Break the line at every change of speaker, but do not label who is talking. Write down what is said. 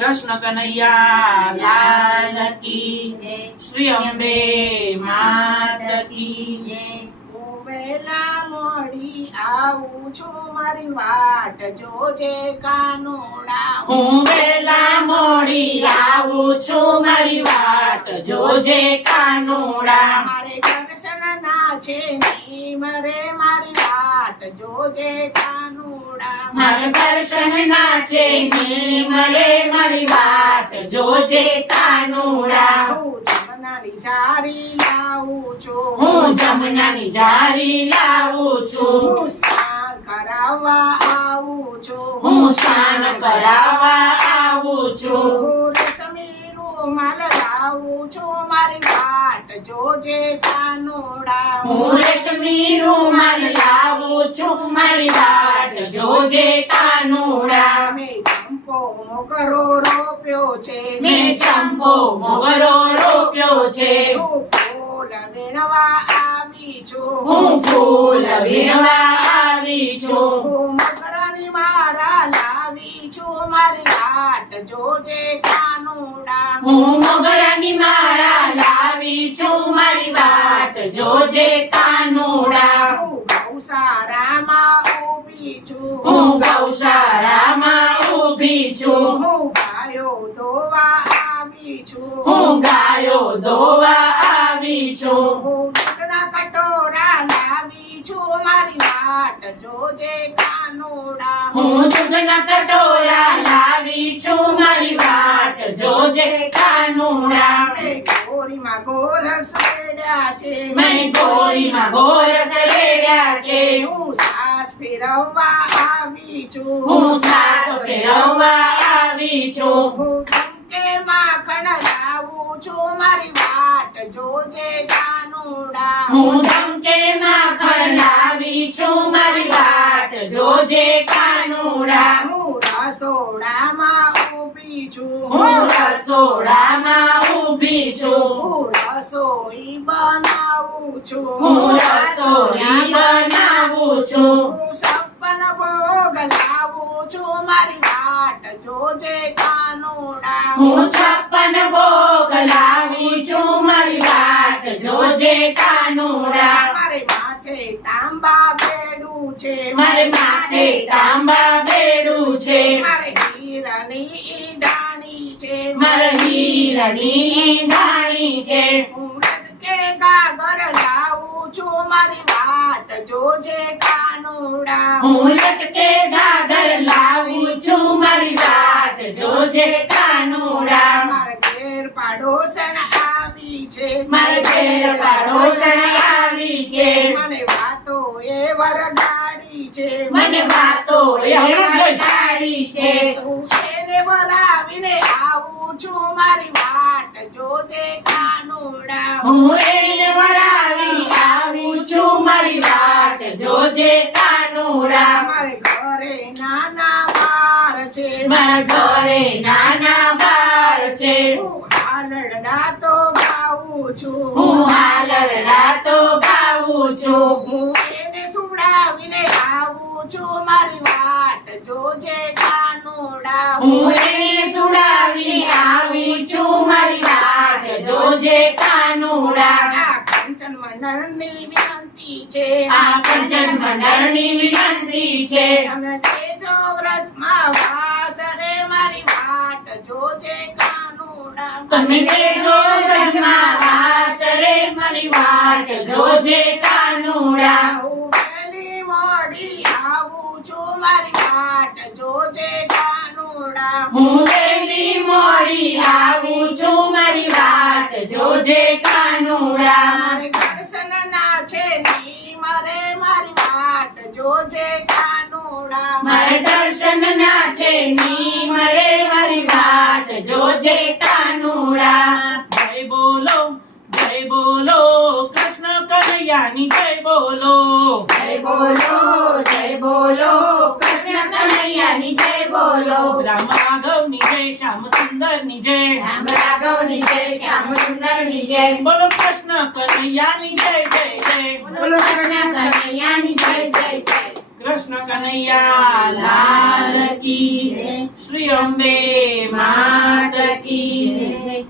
કૃષ્ણ કનૈયા લાલ કી શ્રી અંબે માત કી
હું વહેલા મોડી આવું છું મારી વાટ જોજે કાનોડા.
હું વેલા મોડી આવું છું મારી વાટ જોજે કાનુડા.
મારે દર્શન ના છે ની મરે મારી વાટ જોજે કાનુડા.
મારા દર્શન ના છે ની મળે મારી વાટ જોજે કાનુડા
હું જમનાની જારી લાવું છું.
હું જમનાની જારી લાવું છું.
સ્નાન કરાવવા આવું છું.
હું સ્નાન કરાવવા આવું છું.
હું રૂમાલ લાવું છું. મારી વાટ જોજે કાનુડા
હું રેશમી રૂમાલ લાવું છું મારી વાટ જોજે કાનુડા.
મેં ચંપો મોગરો રોપ્યો છે.
મે ચંપો મોગરો રોપ્યો છે.
હું ફૂલ વીણવા આવી છું.
હું ફૂલ વીણવા આવી છું.
હું મકરાની મારા લાવી છું. મારી વાટ જોજે કાનુડા.
હું મોગરાની વાટ જોજે કાનોડા.
હું દૂધના કટોરા લાવી છું મારી વાટ. જોજે કાનોડા. મેં ગોરીમાં ગોરસ રેડ્યા છે.
મેં ગોરીમાં ગોરસ રેડ્યા છે.
હું સાસ ફેરવવા આવી છું.
હું સાસ ફેરવવા આવી છું.
હું માખણ લાવું છું. મારી વાટ જોજે કાનોડા.
હું ધમકે લાવી છું મારી વાટ જોજે કાનુડા.
હું રસોડામાં ઊભી છું.
હું રસોડામાં ઊભી છું.
હું રસોઈ બનાવું છું.
હું રસોઈ બનાવું છું.
હું સપન ભોગ લાવું છું. મારી વાટ જોજે કાનુડા.
હું છપ્પન ભોગ લાવી છું. મારી વાટ જોજે કાનુડા
મારે માથે તાંબા બેડું છે.
મારે માથે તાંબા બેડું છે.
મારે હીરાની ઈંડાણી છે.
મારે હીરાની ડાણી છે.
હું રટકે ગાગર લાવું છું. મારી વાત જોજે કાનુડા.
હું
વાતો એ
વટાડી છે.
હું એને આવું છું મારી વાટ. જોજે કાનુડા
હું એને વળાવી આવું છું મારી વાટ. જોજે કાનુડા.
મારે ઘરે નાના બાર છે.
મારા ઘરે નાના બાળ છે.
હું હાલરડા તો ગાઉં છું.
હું હાલરડા તો ગાઉં છું
હું એને સુવડાવીને આવું છું મારી વાટ જોજે કાનુડા
હું એને સુડાવી આવી છું. મારી વાટ જોજે કાનુડા.
કંચન મંડળની વિનંતી છે.
આ કંચન મંડળની વિનંતી છે.
તમને તેજો વ્રતમાં વાસ રે મારી વાટ જોજે કાનુડા.
તમે
વહેલી આવું છું મારી વાટ જોજે કાનુડા
હું વેલી મોડી આવું છું મારી વાટ જોજે કાનુડા.
મારે દર્શન ના છે ની મારે મારી વાટ જોજે કાનુડા.
મારે દર્શન ના છે ની મરે મારી વાટ જોજે કાનુડા જય બોલો જય બોલો કૃષ્ણ કનૈયાની જય બોલો.
જય બોલો જય બોલો કૃષ્ણ કનૈયાની જય બોલો.
રામ રાઘવની જય શ્યામ સુંદરની જય.
રામ રાઘવની જય શ્યામ સુંદરની જય.
બોલો કૃષ્ણ કનૈયાની જય જય જય.
બોલો કૃષ્ણ કનૈયાની જય જય જય.
કૃષ્ણ કનૈયા લાલ કી. શ્રી અંબે માત કી.